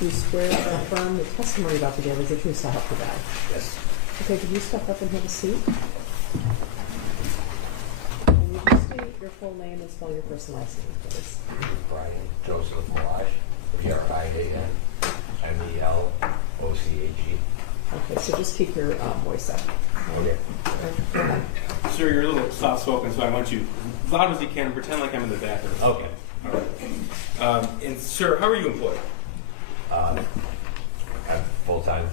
Do you swear or affirm the testimony about to give is the truth so help you God? Yes. Okay, could you step up and have a seat? And you just state your full name and spell your first and last name, please. Brian Joseph Meloche, Brianmeloche. Okay, so just keep your voice up. Okay. Sir, you're a little soft-spoken, so I want you as loud as you can. Pretend like I'm in the bathroom. Okay. All right. And sir, how are you employed? I'm full-time,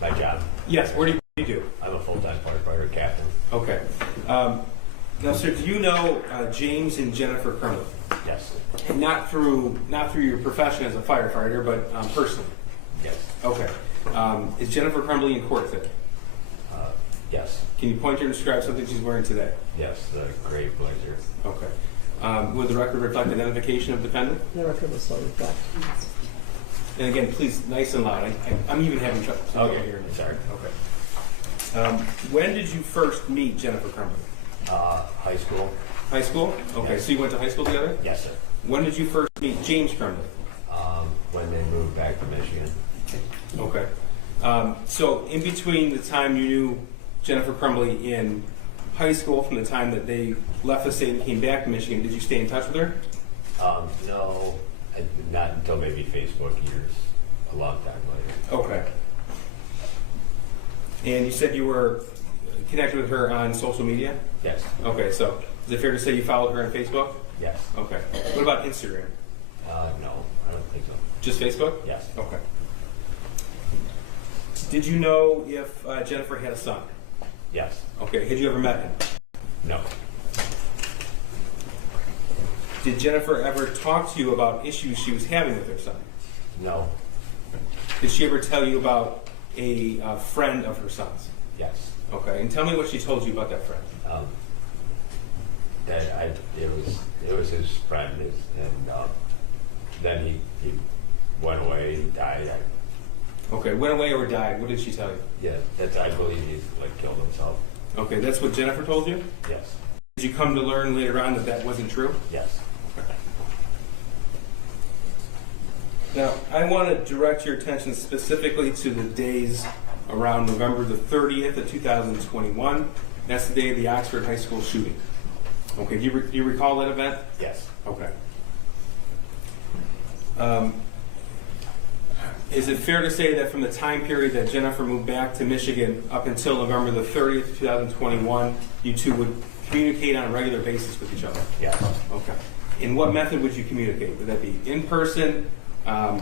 my job. Yes. Where do you do? I'm a full-time firefighter captain. Okay. Now, sir, do you know James and Jennifer Crumbley? Yes. And not through your profession as a firefighter, but personally. Yes. Okay. Is Jennifer Crumbley in court today? Yes. Can you point to and describe something she's wearing today? Yes, the gray blazer. Okay. Will the record reflect identification of defendant? The record will still reflect. And again, please, nice and loud. I'm even having trouble hearing you. Sorry. Okay. When did you first meet Jennifer Crumbley? High school. High school? Okay, Yes. so you went to high school together? Yes, sir. When did you first meet James Crumbley? When they moved back to Michigan. Okay. So in between the time you knew Jennifer Crumbley in high school, from the time that they left the state and came back to Michigan, did you stay in touch with her? No, not until maybe Facebook years, a long time later. Okay. And you said you were connected with her on social media? Yes. Okay, so is it fair to say you followed her on Facebook? Yes. Okay. What about Instagram? No, I don't think so. Just Facebook? Yes. Okay. Did you know if Jennifer had a son? Yes. Okay. Had you ever met him? No. Did Jennifer ever talk to you about issues she was having with her son? No. Did she ever tell you about a friend of her son's? Yes. Okay. And tell me what she told you about that friend. It was his friend, and then he went away. He died. Okay. Went away or died? What did she tell you? Yeah, I believe he killed himself. Okay. That's what Jennifer told you? Yes. Did you come to learn later on that wasn't true? Yes. Now, I want to direct your attention specifically to the days around November the 30th of 2021. That's the day of the Oxford High School shooting. Okay, do you recall that event? Yes. Okay. Is it fair to say that from the time period that Jennifer moved back to Michigan up until November the 30th, 2021, you two would communicate on a regular basis with each other? Yes. Okay. In what method would you communicate? Would that be in person,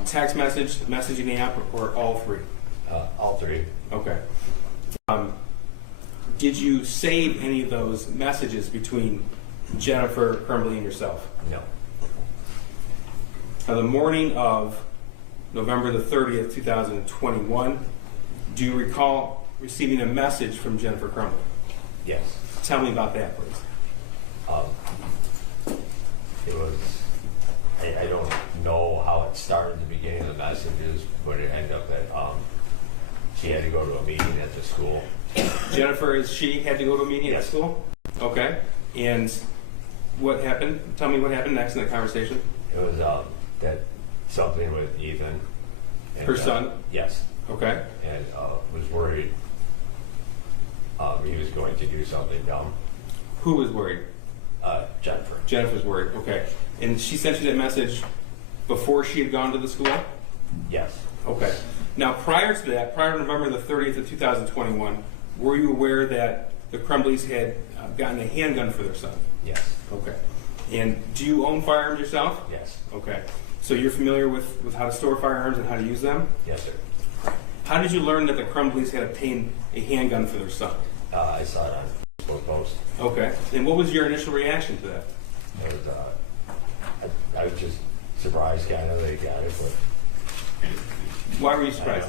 text message, messaging app, or all three? All three. Okay. Did you save any of those messages between Jennifer Crumbley and yourself? No. Now, the morning of November the 30th, 2021, do you recall receiving a message from Jennifer Crumbley? Yes. Tell me about that, please. It was, I don't know how it started, the beginning of the messages, but it ended up that she had to go to a meeting at the school. Jennifer, she had to go to a meeting at Yes. school? Okay. And what happened? Tell me what happened next in the conversation. It was that something with Ethan. And, Her son? Yes. Okay. And was worried he was going to do something dumb. Who was worried? Jennifer. Jennifer's worried. Okay. And she sent you that message before she had gone to the school? Yes. Okay. Now, prior to that, prior to November the 30th of 2021, were you aware that the Crumbleys had gotten a handgun for their son? Yes. Okay. And do you own firearms yourself? Yes. Okay. So you're familiar with how to store firearms and how to use them? Yes, sir. How did you learn that the Crumbleys had obtained a handgun for their son? I saw it on Facebook post. Okay. And what was your initial reaction to that? It was, I was just surprised kind of they got it, but Why were you surprised?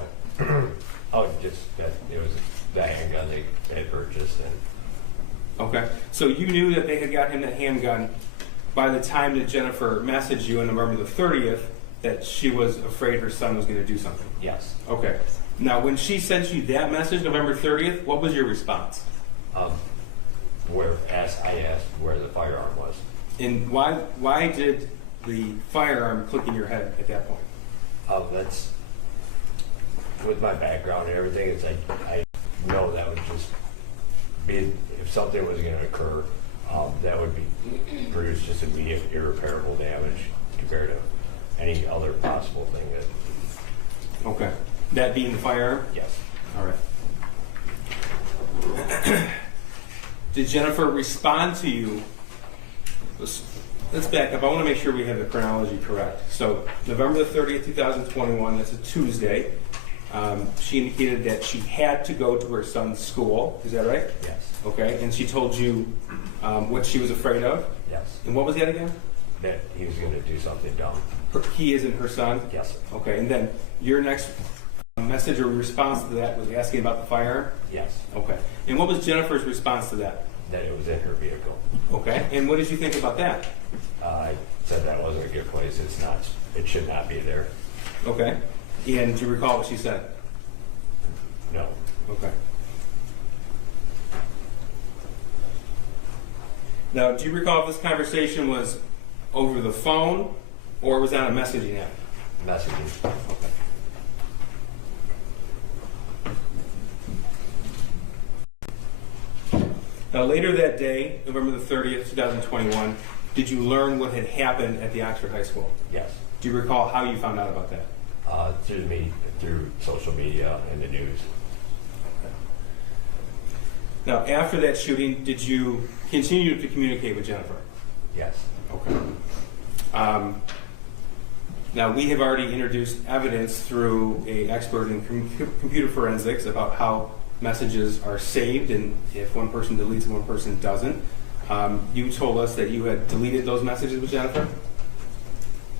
Just that it was the handgun they had purchased. And Okay. So you knew that they had got him that handgun by the time that Jennifer messaged you on November the 30th that she was afraid her son was going to do something. yes. Okay. Now, when she sent you that message, November 30th, what was your response? I asked where the firearm was. And why did the firearm click in your head at that point? That's, with my background and everything, it's like, I know that would just be, if something was gonna occur, that would be, produce just immediate irreparable damage compared to any other possible thing that, Okay. That being the firearm? yes. All right. Did Jennifer respond to you? Let's back up. I want to make sure we have the chronology correct. So November the 30th, 2021, that's a Tuesday. She indicated that she had to go to her son's school. Is that right? Yes. Okay. And she told you what she was afraid of? Yes. And what was that again? That he was gonna do something dumb. He isn't her son? Yes, sir. Okay. And then your next message or response to that was asking about the firearm? Yes. Okay. And what was Jennifer's response to that? That it was in her vehicle. Okay. And what did you think about that? I said that wasn't a good place. It's not, it should not be there. Okay. And do you recall what she said? No. Okay. Now, do you recall if this conversation was over the phone or was on a messaging app? Messaging. Okay. Now, later that day, November the 30th, 2021, did you learn what had happened at the Oxford High School? Yes. Do you recall how you found out about that? Through social media and the news. Now, after that shooting, did you continue to communicate with Jennifer? Yes. Okay. Now, we have already introduced evidence through an expert in computer forensics about how messages are saved and if one person deletes and one person doesn't. You told us that you had deleted those messages with Jennifer?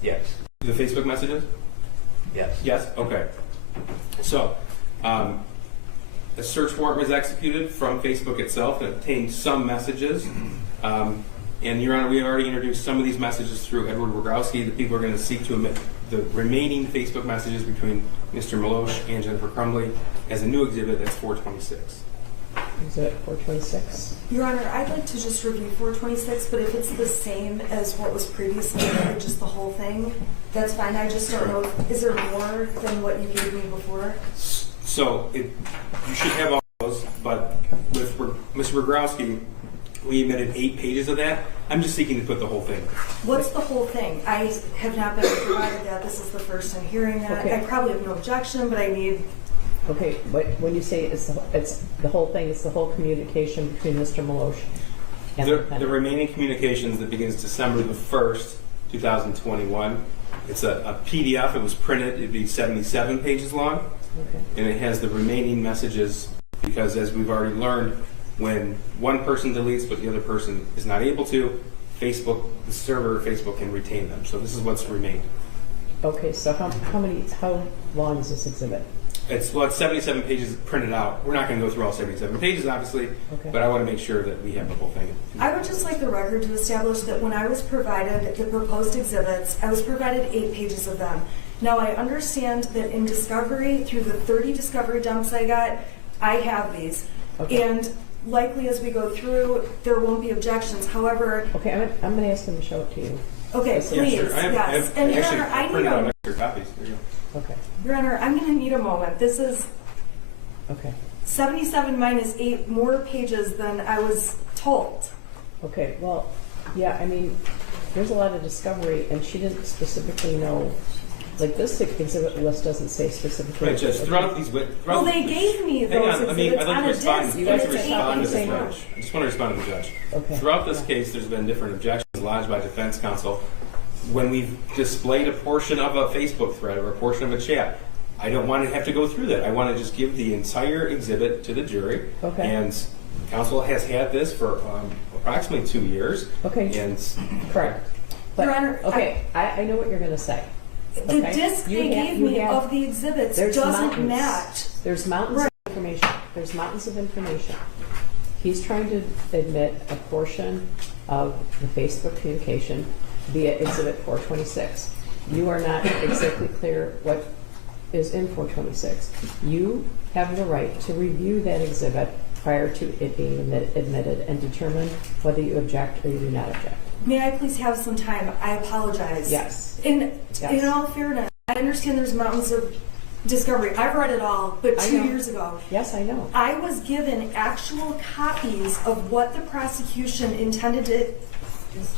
Yes. The Facebook messages? Yes. Yes? Okay. So, a search warrant was executed from Facebook itself and obtained some messages. And Your Honor, we have already introduced some of these messages through Edward Wrogowski. The people are going to seek to omit the remaining Facebook messages between Mr. Meloche and Jennifer Crumbley as a new exhibit. That's 426. Exhibit 426. Your Honor, I'd like to just review 426, but if it's the same as what was previously, just the whole thing, that's fine. I just don't know, is there more than what you gave me before? So, you should have all those, but with Mr. Wrogowski, we omitted 8 pages of that. I'm just seeking to put the whole thing. What's the whole thing? I have not been provided that. This is the first time hearing that. Okay. I probably have no objection, but I need... Okay, but when you say it's the whole thing, it's the whole communication between Mr. Meloche and The remaining communications that begins December the 1st, 2021. It's a PDF. It was printed. It'd be 77 pages long. Okay. And it has the remaining messages because, as we've already learned, when one person deletes but the other person is not able to, Facebook, the server, Facebook can retain them. So this is what's remained. Okay, so how long is this exhibit? It's 77 pages printed out. We're not going to go through all 77 pages, obviously, Okay. but I want to make sure that we have the whole thing. I would just like the record to establish that when I was provided the proposed exhibits, I was provided 8 pages of them. Now, I understand that in discovery, through the 30 discovery dumps I got, I have these. Okay. And likely as we go through, there won't be objections. However, Okay, I'm going to ask him to show it to you. okay, Yeah, please, sure. yes. And Your actually Honor, I need printed out a, extra copies. There you go. Okay, Your Honor, I'm going to need a moment. This is okay, 77 minus 8 more pages than I was told. okay. Well, yeah, I mean, there's a lot of discovery, and she didn't specifically know. Like this exhibit list doesn't say specifically. Right, Judge, throughout these... Well, they gave me Hang those on, exhibits I'd like on to a respond. disc, I'd and like to it's 8 respond to the pages long. judge. I just want to respond to the judge. Okay. Throughout this Yeah. case, there's been different objections lodged by defense counsel. When we've displayed a portion of a Facebook thread or a portion of a chat, I don't want to have to go through that. I want to just give the entire exhibit to the jury. Okay. And counsel has had this for approximately 2 years. Okay. And Correct. But, Your Honor, okay, I know what you're going to say. The Okay. disc You they have- gave you me have- of the exhibits There's doesn't mountains. match. There's mountains Right. of information. There's mountains of information. He's trying to admit a portion of the Facebook communication via Exhibit 426. You are not exactly clear what is in 426. You have the right to review that exhibit prior to it being admitted and determine whether you object or you do not object. May I please have some time? I apologize. Yes. In Yes. all fairness, I understand there's mountains of discovery. I've read it all, but I 2 know. years ago. Yes, I know. I was given actual copies of what the prosecution intended to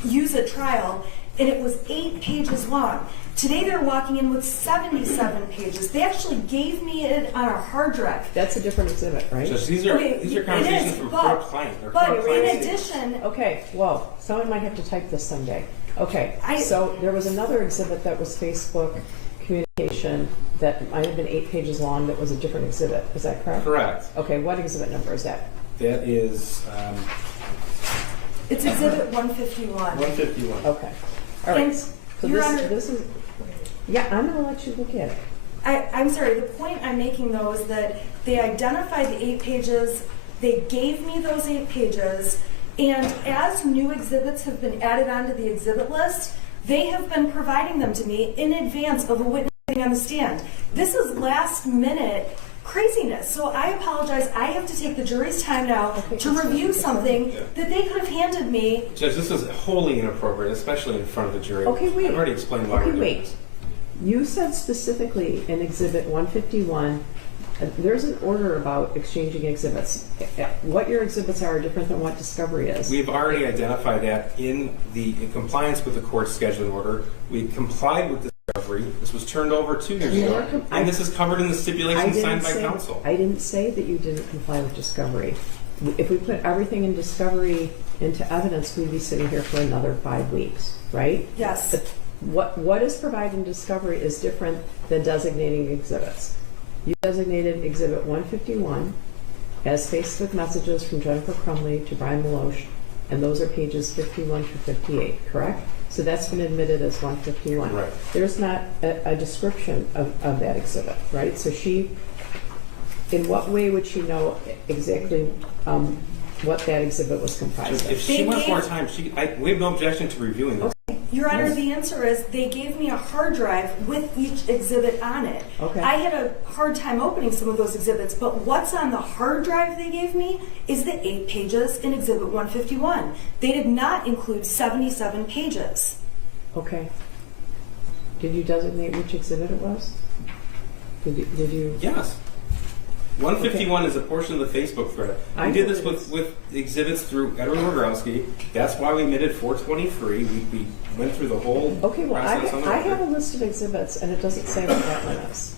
use at trial, and it was 8 pages long. Today they're walking in with 77 pages. They actually gave me it on a hard drive. That's a different exhibit, right? Judge, these are Okay, conversations it is, from but- court client. Or But court in client addition, Okay, well, someone might have to type this someday. Okay, I- so there was another exhibit that was Facebook communication that might have been 8 pages long that was a different exhibit. Is that correct? Correct. Okay, what exhibit number is that? That is it's Exhibit 151. 151. Okay. All right. And, So Your this, Honor- this is, yeah, I'm going to let you look at it. I'm sorry, the point I'm making though is that they identified the 8 pages, they gave me those 8 pages, and as new exhibits have been added onto the exhibit list, they have been providing them to me in advance of a witness getting on the stand. This is last minute craziness, so I apologize. I have to take the jury's time now Okay, to that's review fine. something that they could have handed me. Judge, this is wholly inappropriate, especially in front of the jury. Okay, wait. I've already explained why Okay, we're doing wait. this. You said specifically in Exhibit 151, there's an order about exchanging exhibits. What your exhibits are different than what discovery is. We've already identified that in compliance with the court's scheduling order. We complied with discovery. This was turned over 2 years You ago, are and this is covered in the I stipulation didn't signed by say- counsel. I didn't say that you didn't comply with discovery. If we put everything in discovery into evidence, we'd be sitting here for another 5 weeks, right? Yes. But what is provided in discovery is different than designating exhibits. You designated Exhibit 151 as Facebook messages from Jennifer Crumbley to Brian Meloche, and those are pages 51 through 58, correct? So that's been admitted as 151. Right. There's not a description of that exhibit, right? So in what way would she know exactly what that exhibit was comprised If of? she They wants gave- more time, we have no objection to reviewing this. Your Honor, the answer is they gave me a hard drive with each exhibit on it. Okay. I had a hard time opening some of those exhibits, but what's on the hard drive they gave me is the 8 pages in Exhibit 151. They did not include 77 pages. Okay. Did you designate which exhibit it was? Did you? Yes. 151 is a portion of the Facebook thread. I We did know this it is. with exhibits through Edward Wodrowski. That's why we admitted 423. We went through the whole Okay, well, process on the I have a record. list of exhibits, and it doesn't say what that one is.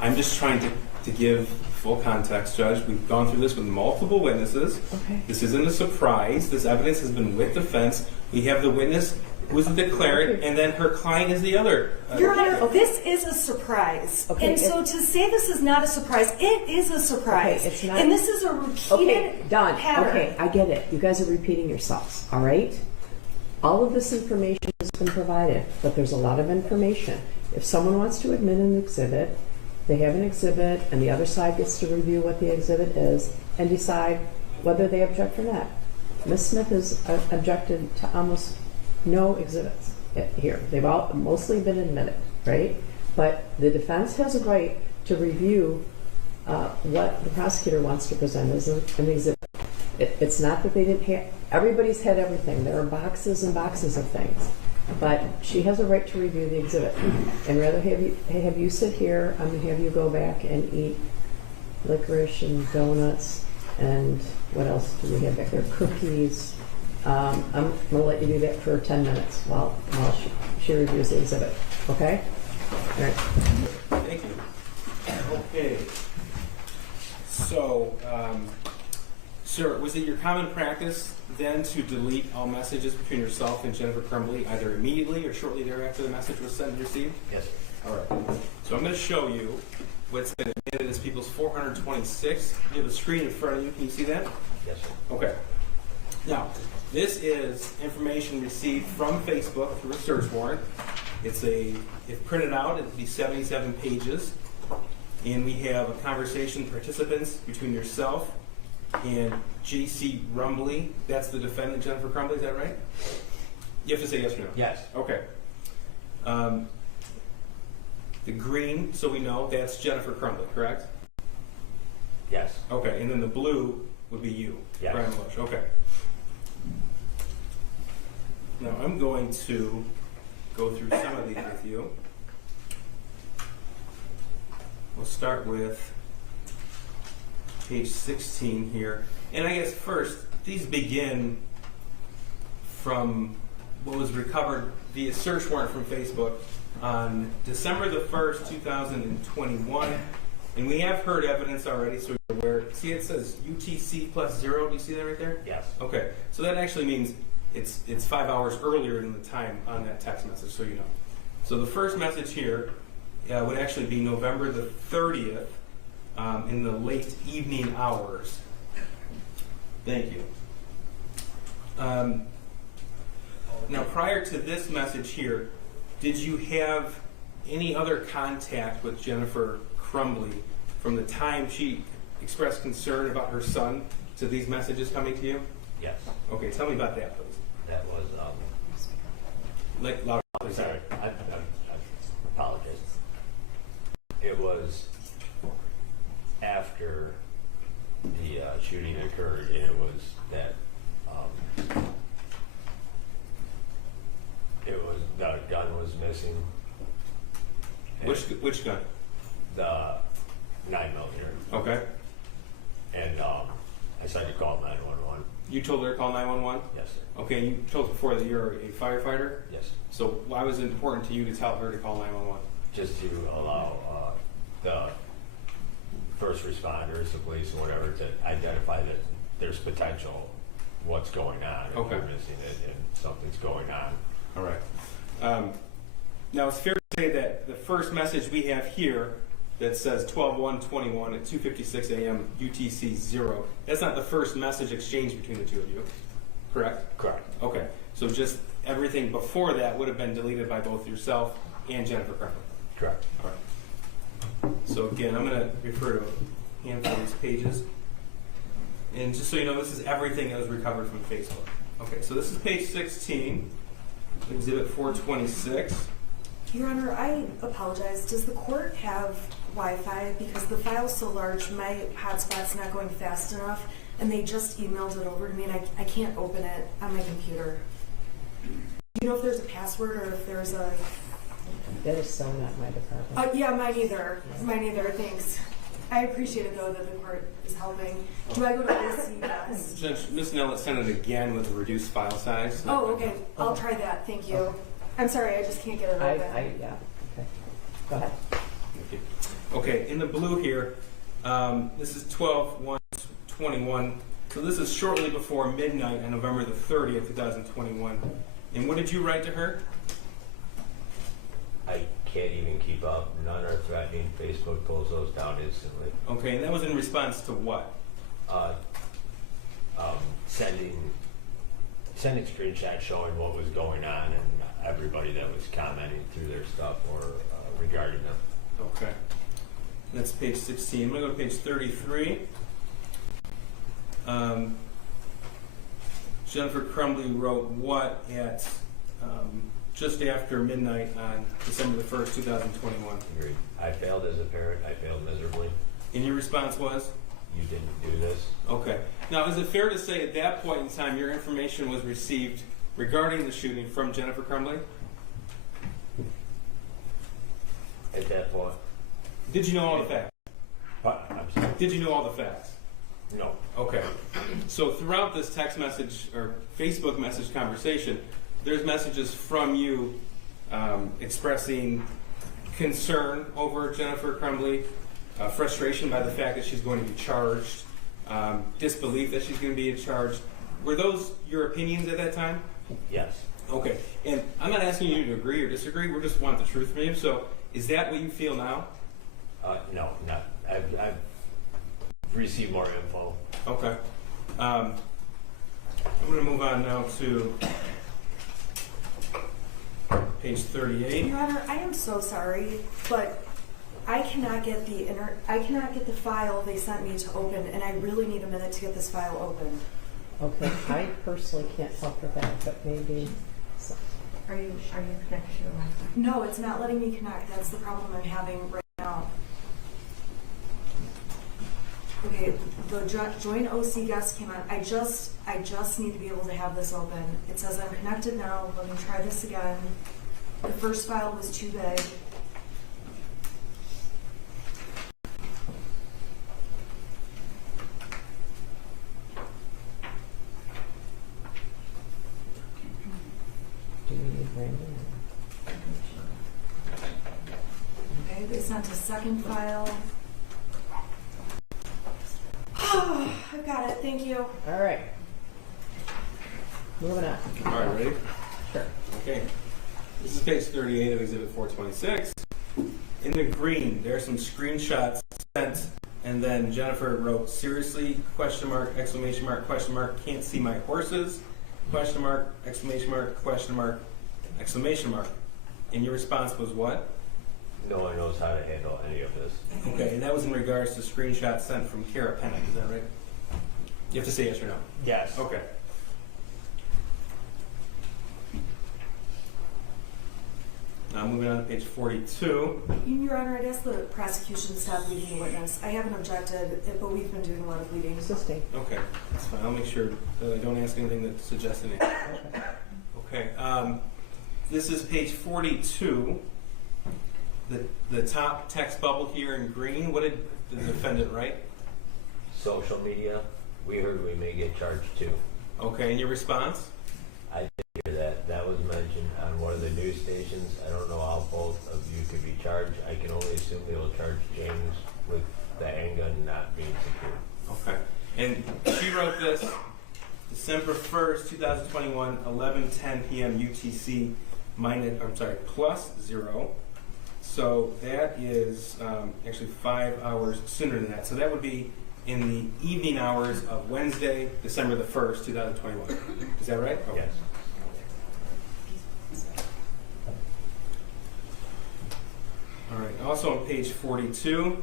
I'm just trying to give full context, Judge. We've gone through this with multiple witnesses. Okay. This isn't a surprise. This evidence has been with defense. We have the witness who is the declarant, and then her client is the other. Your Honor, this is a surprise. Okay, And so to say this is not a surprise, it is a surprise. Okay, it's not- And this is a repeated Okay, done. pattern. Okay, I get it. You guys are repeating yourselves, all right? All of this information has been provided, but there's a lot of information. If someone wants to admit an exhibit, they have an exhibit, and the other side gets to review what the exhibit is and decide whether they object or not. Ms. Smith has objected to almost no exhibits here. They've all mostly been admitted, right? But the defense has a right to review what the prosecutor wants to present as an exhibit. It's not that they didn't have, everybody's had everything. There are boxes and boxes of things. But she has a right to review the exhibit. And rather have you sit here, I'm gonna have you go back and eat licorice and donuts and what else do we have back there? Cookies. I'm gonna let you do that for 10 minutes while she reviews the exhibit. Okay? All right. Thank you. Okay. So, sir, was it your common practice then to delete all messages between yourself and Jennifer Crumbley either immediately or shortly thereafter the message was sent and received? Yes. All right. So I'm going to show you what's been admitted as people's 426. You have a screen in front of you. Can you see that? Yes, sir. Okay. Now, this is information received from Facebook through a search warrant. If printed out, it'd be 77 pages. And we have a conversation participants between yourself and J.C. Rumbley. That's the defendant, Jennifer Crumbley, is that right? You have to say yes or no. Yes. Okay. The green, so we know, that's Jennifer Crumbley, correct? Yes. Okay, and then the blue would be you, Yes. Brian Meloche. Okay. Now I'm going to go through some of these with you. we'll start with page 16 here. And I guess first, these begin from what was recovered via search warrant from Facebook on December the 1st, 2021. And we have heard evidence already, so you're aware. See, it says UTC plus 0. Do you see that right there? Yes. Okay, so that actually means it's 5 hours earlier than the time on that text message, so you know. So the first message here would actually be November the 30th in the late evening hours. Thank you. Now, prior to this message here, did you have any other contact with Jennifer Crumbley from the time she expressed concern about her son to these messages coming to you? Yes. Okay, tell me about that, please. That was, Loud, I'm please. sorry, I apologize. It was after the shooting occurred, and it was that the gun was missing. And Which gun? The 9mm. Okay. And I said to call 911. You told her to call 911? Yes, sir. Okay, you told before that you're a firefighter? Yes. So why was it important to you to tell her to call 911? Just to allow the first responders, the police, or whatever, to identify that there's potential what's going on. If Okay. they're missing it and something's going on. All right. Now, it's fair to say that the first message we have here that says 12/1/21 at 2:56 a.m. UTC 0, that's not the first message exchange between the two of you, correct? Correct. Okay, so just everything before that would have been deleted by both yourself and Jennifer Crumbley. Correct. All right. So again, I'm going to refer to a handful of these pages. And just so you know, this is everything that was recovered from Facebook. Okay, so this is page 16, Exhibit 426. Your Honor, I apologize. Does the court have Wi-Fi? Because the file's so large, my hotspot's not going fast enough, and they just emailed it over to me, and I can't open it on my computer. Do you know if there's a password or if there's a... That is so not my department. Yeah, mine either. Mine either, thanks. I appreciate it, though, that the court is helping. Do I go to OCS? Judge, Ms. Nellett sent it again with a reduced file size. Oh, okay. I'll try that. Thank you. Okay. I'm sorry, I just can't get it open. Yeah, okay. Go ahead. Okay, in the blue here, this is 12/1/21. So this is shortly before midnight on November the 30th, 2021. And what did you write to her? I can't even keep up. None are threatening. Facebook pulls those down instantly. Okay, and that was in response to what? Sending screenshots showing what was going on and everybody that was commenting through their stuff or regarding them. Okay. That's page 16. I'm going to go to page 33. Jennifer Crumbley wrote what at just after midnight on December the 1st, 2021. Agreed. I failed as a parent. I failed miserably. And your response was? You didn't do this. Okay. Now, is it fair to say at that point in time your information was received regarding the shooting from Jennifer Crumbley? At that point. Did you know all the facts? I'm sorry. Did you know all the facts? No. Okay. So throughout this text message or Facebook message conversation, there's messages from you expressing concern over Jennifer Crumbley, frustration by the fact that she's going to be charged, disbelief that she's going to be charged. Were those your opinions at that time? Yes. Okay. And I'm not asking you to agree or disagree. We just want the truth from you. So is that what you feel now? No, not. I've received more info. Okay. I'm going to move on now to page 38. Your Honor, I am so sorry, but I cannot get the file they sent me to open, and I really need a minute to get this file opened. Okay, I personally can't help with that, but maybe... Are you connected to your Wi-Fi? No, it's not letting me connect. That's the problem I'm having right now. Okay, the joint OC guest came on. I just need to be able to have this open. It says I'm connected now. Let me try this again. The first file was too big. They sent a second file. I've got it, thank you. All right. Moving on. All right, ready? Sure. Okay. This is page 38 of Exhibit 426. In the green, there are some screenshots sent, and then Jennifer wrote, seriously, question mark, exclamation mark, question mark, can't see my horses, question mark, exclamation mark, question mark, exclamation mark. And your response was what? No one knows how to handle any of this. Okay, and that was in regards to screenshots sent from Kara Pennick, is that right? You have to say yes or no. Yes. Okay. Now moving on to page 42. Your Honor, I'd ask the prosecution to stop leading the witness. I haven't objected, but we've been doing a lot of leading. Assisting. Okay, that's fine. I'll make sure that I don't ask anything that suggests anything. Okay. This is page 42. The top text bubble here in green. What did the defendant write? Social media, we heard we may get charged too. Okay, and your response? I did hear that. That was mentioned on one of the news stations. I don't know how both of you could be charged. I can only assume they will charge James with the handgun not being secured. Okay. And she wrote this December 1st, 2021, 11:10 p.m. UTC plus 0. So that is actually 5 hours sooner than that. So that would be in the evening hours of Wednesday, December the 1st, 2021. Is that right? Okay. Yes. All right. Also on page 42,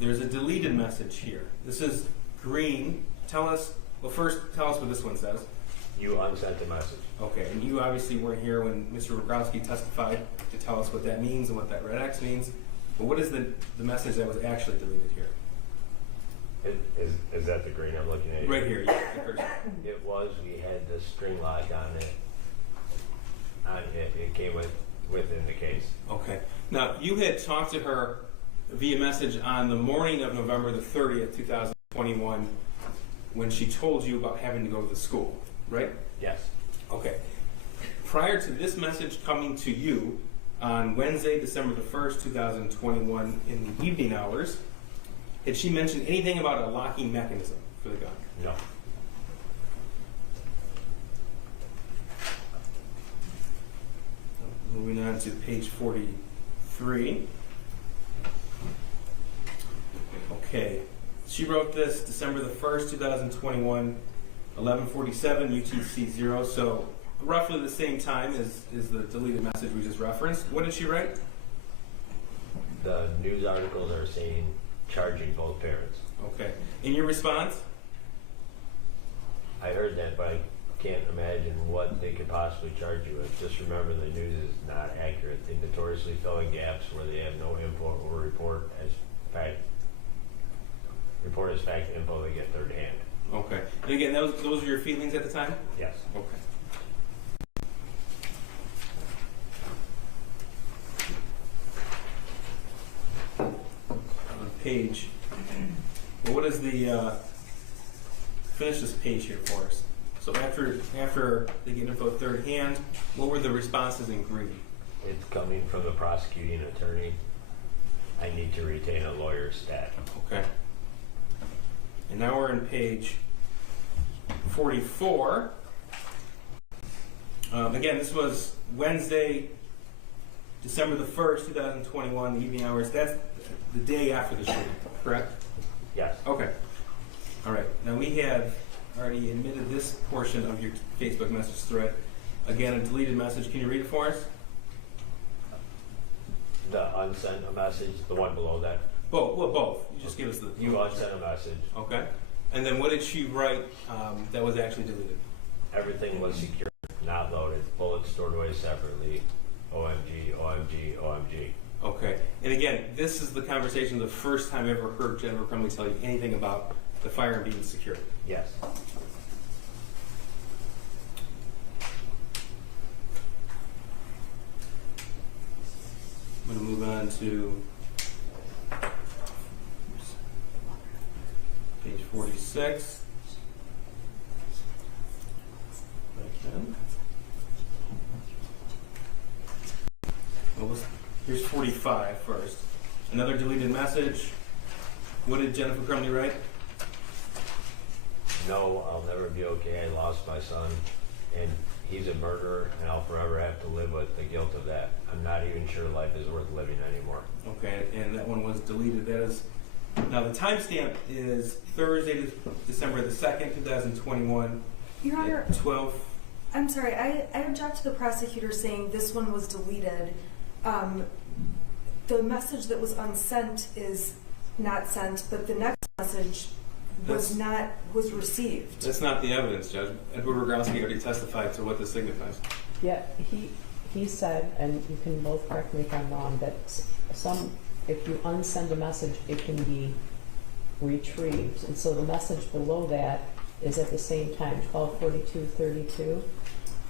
there's a deleted message here. This is green. First tell us what this one says. You unsent a message. Okay, and you obviously weren't here when Mr. Robrowski testified to tell us what that means and what that red X means. But what is the message that was actually deleted here? Is that the green I'm looking at? Right here, yeah. It was. We had the string lock on it. It came within the case. Okay. Now, you had talked to her via message on the morning of November the 30th, 2021, when she told you about having to go to the school, right? Yes. Okay. Prior to this message coming to you on Wednesday, December the 1st, 2021, in the evening hours, had she mentioned anything about a locking mechanism for the gun? No. Moving on to page 43. Okay. She wrote this December the 1st, 2021, 11:47 UTC 0. So roughly the same time as the deleted message we just referenced. What did she write? The news articles are saying charging both parents. Okay. In your response? I heard that, but I can't imagine what they could possibly charge you with. Just remember, the news is not accurate. They notoriously fill in gaps where they have no info or report as fact info they get third hand. Okay. And again, those were your feelings at the time? Yes. Okay. On page, well, what is the, finish this page here for us. So after they get info third hand, what were the responses in green? It's coming from the prosecuting attorney. I need to retain a lawyer's stat. Okay. And now we're in page 44. Again, this was Wednesday, December the 1st, 2021, the evening hours. That's the day after the shooting, correct? Yes. Okay. All right. Now we have already admitted this portion of your Facebook message thread. Again, a deleted message. Can you read it for us? The unsent a message, the one below that. Both. Well, both. You just give us the. You unsent a message. Okay. And then what did she write that was actually deleted? Everything was secured, not loaded. Bullets stored away separately. OMG, OMG, OMG. Okay. And again, this is the conversation, the first time I ever heard Jennifer Crumbley tell you anything about the firearm being secured. Yes. I'm going to move on to page 46. If I can. Well, Here's 45 first. Another deleted message. What did Jennifer Crumbley write? No, I'll never be okay. I lost my son, and he's a murderer, and I'll forever have to live with the guilt of that. I'm not even sure life is worth living anymore. Okay, and that one was deleted. That is, now the timestamp is Thursday, December the 2nd, 2021. Your Honor, at 12. I'm sorry, I object to the prosecutor saying this one was deleted. The message that was unsent is not sent, but the next message was received. That's not the evidence, Judge. Edward Rogowski already testified to what this signifies. Yeah, he said, and you can both correct me if I'm wrong, that if you unsend a message, it can be retrieved. And so the message below that is at the same time, 12:42:32.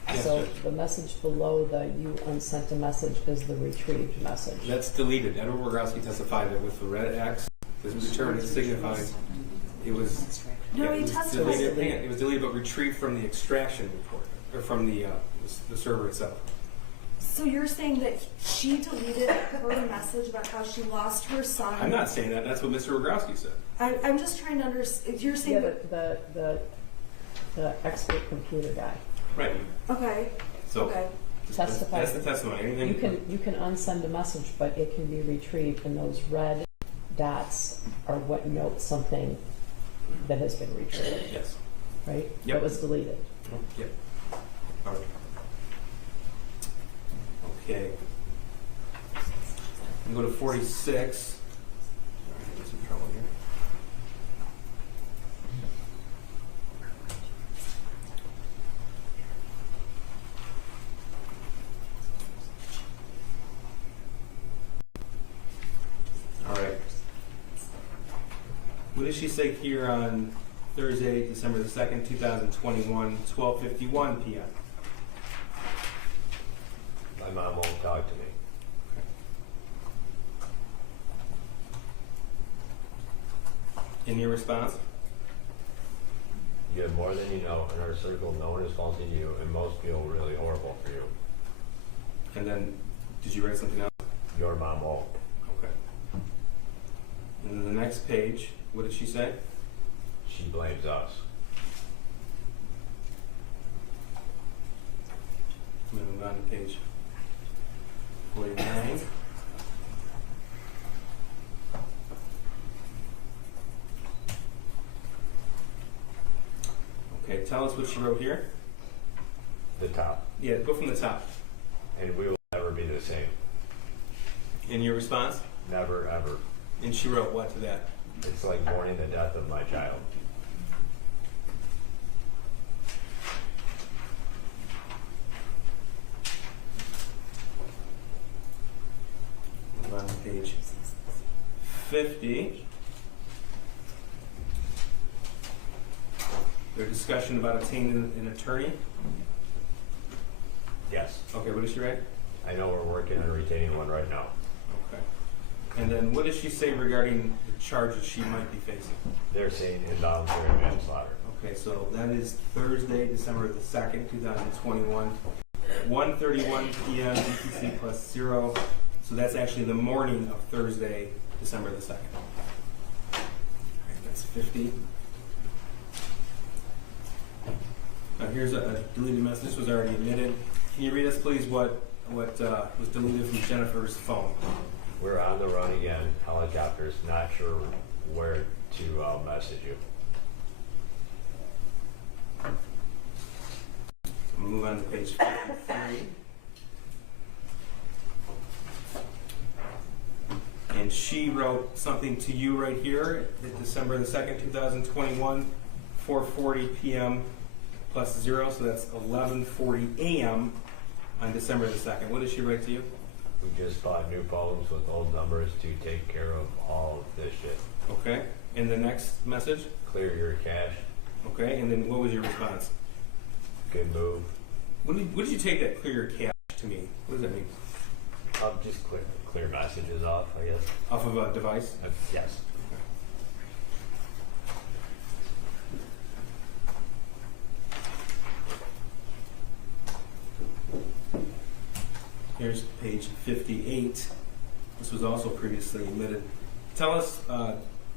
Yes, So Judge. the message below the you unsent a message is the retrieved message. That's deleted. Edward Rogowski testified that with the red X, this return it signifies it was. No, it he was testified. deleted. Hang on, it was deleted, but retrieved from the extraction report or from the server itself. So you're saying that she deleted her message about how she lost her son? I'm not saying that. That's what Mr. Rogowski said. I'm just trying to understand. You're saying Yeah, the expert computer guy. Right. okay. So Okay. Testified. That's the testimony. Anything? You can unsend a message, but it can be retrieved, and those red dots are what note something that has been retrieved, Yes. right? Yep. That was deleted. Yep. All right. Okay. I'm going to go to 46. Sorry, I get some trouble here. All right. What did she say here on Thursday, December the 2nd, 2021, 12:51 p.m.? My mom won't talk to me. In your response? You have more than you know. In our circle, no one is faulting you, and most feel really horrible for you. And then, did you write something else? Your mom won't. Okay. And then the next page, what did she say? She blames us. I'm going to move on to page 49. Okay, tell us what she wrote here. The top. Yeah, go from the top. And we will never be the same. In your response? Never, ever. And she wrote what to that? It's like mourning the death of my child. Move on to page 50. Their discussion about obtaining an attorney. Yes. Okay, what did she write? I know we're working on retaining one right now. Okay. And then what does she say regarding the charges she might be facing? They're saying involuntary manslaughter. Okay, so that is Thursday, December the 2nd, 2021, 1:31 p.m. DTC plus 0. So that's actually the morning of Thursday, December the 2nd. All right, that's 50. Now here's a deleted message. This was already admitted. Can you read us, please, what was deleted from Jennifer's phone? We're on the run again. Helicopters, not sure where to message you. We'll move on to page 53. And she wrote something to you right here at December the 2nd, 2021, 4:40 p.m. plus 0, so that's 11:40 a.m. on December the 2nd. What did she write to you? We just bought new phones with old numbers to take care of all of this shit. Okay. And the next message? Clear your cache. Okay. And then what was your response? Good move. What did you take that clear your cache to mean? What does that mean? Just clear messages off, I guess. Off of a device? Yes. Here's page 58. This was also previously admitted. Tell us,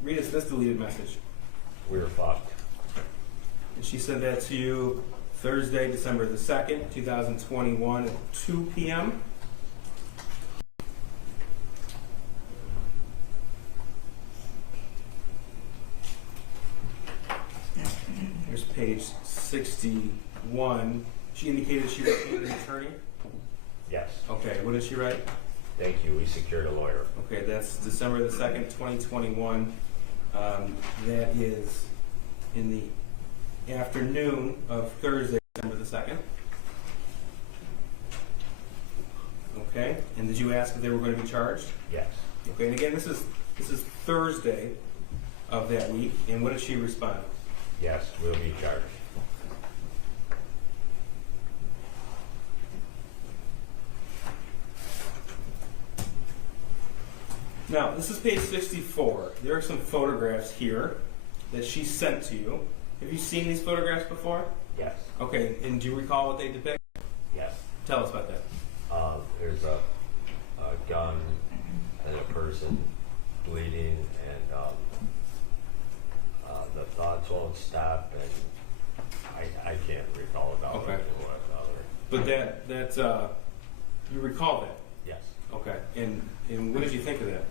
read us this deleted message. We were fucked. And she sent that to you Thursday, December the 2nd, 2021 at 2 p.m. Here's page 61. She indicated she retained an attorney. Yes. Okay, what did she write? Thank you. We secured a lawyer. Okay, that's December the 2nd, 2021. That is in the afternoon of Thursday, December the 2nd. Okay, and did you ask if they were going to be charged? Yes. Okay, and again, this is Thursday of that week, and what did she respond? Yes, we'll be charged. Now, this is page 64. There are some photographs here that she sent to you. Have you seen these photographs before? Yes. Okay, and do you recall what they depict? Yes. Tell us about that. There's a gun and a person bleeding, and the thoughts won't stop, and I can't recall about Okay. what other. But that's you recall that? Yes. Okay, and what did you think of that?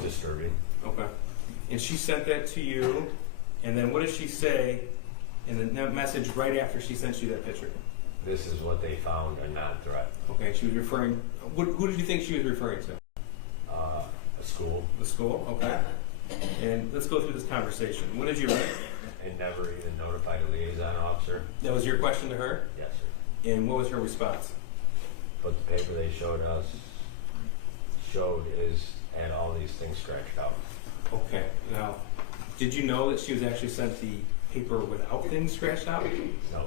Disturbing. Okay, and she sent that to you, and then what did she say in the message right after she sent you that picture? This is what they found, a non-threat. Okay, she was referring. Who did you think she was referring to? A school. The school. Okay, and let's go through this conversation. What did you write? And never even notified a liaison officer. That was your question to her, Yes, sir. and what was her response? But the paper they showed had all these things scratched out. Okay, now, did you know that she was actually sent the paper without things scratched out? No.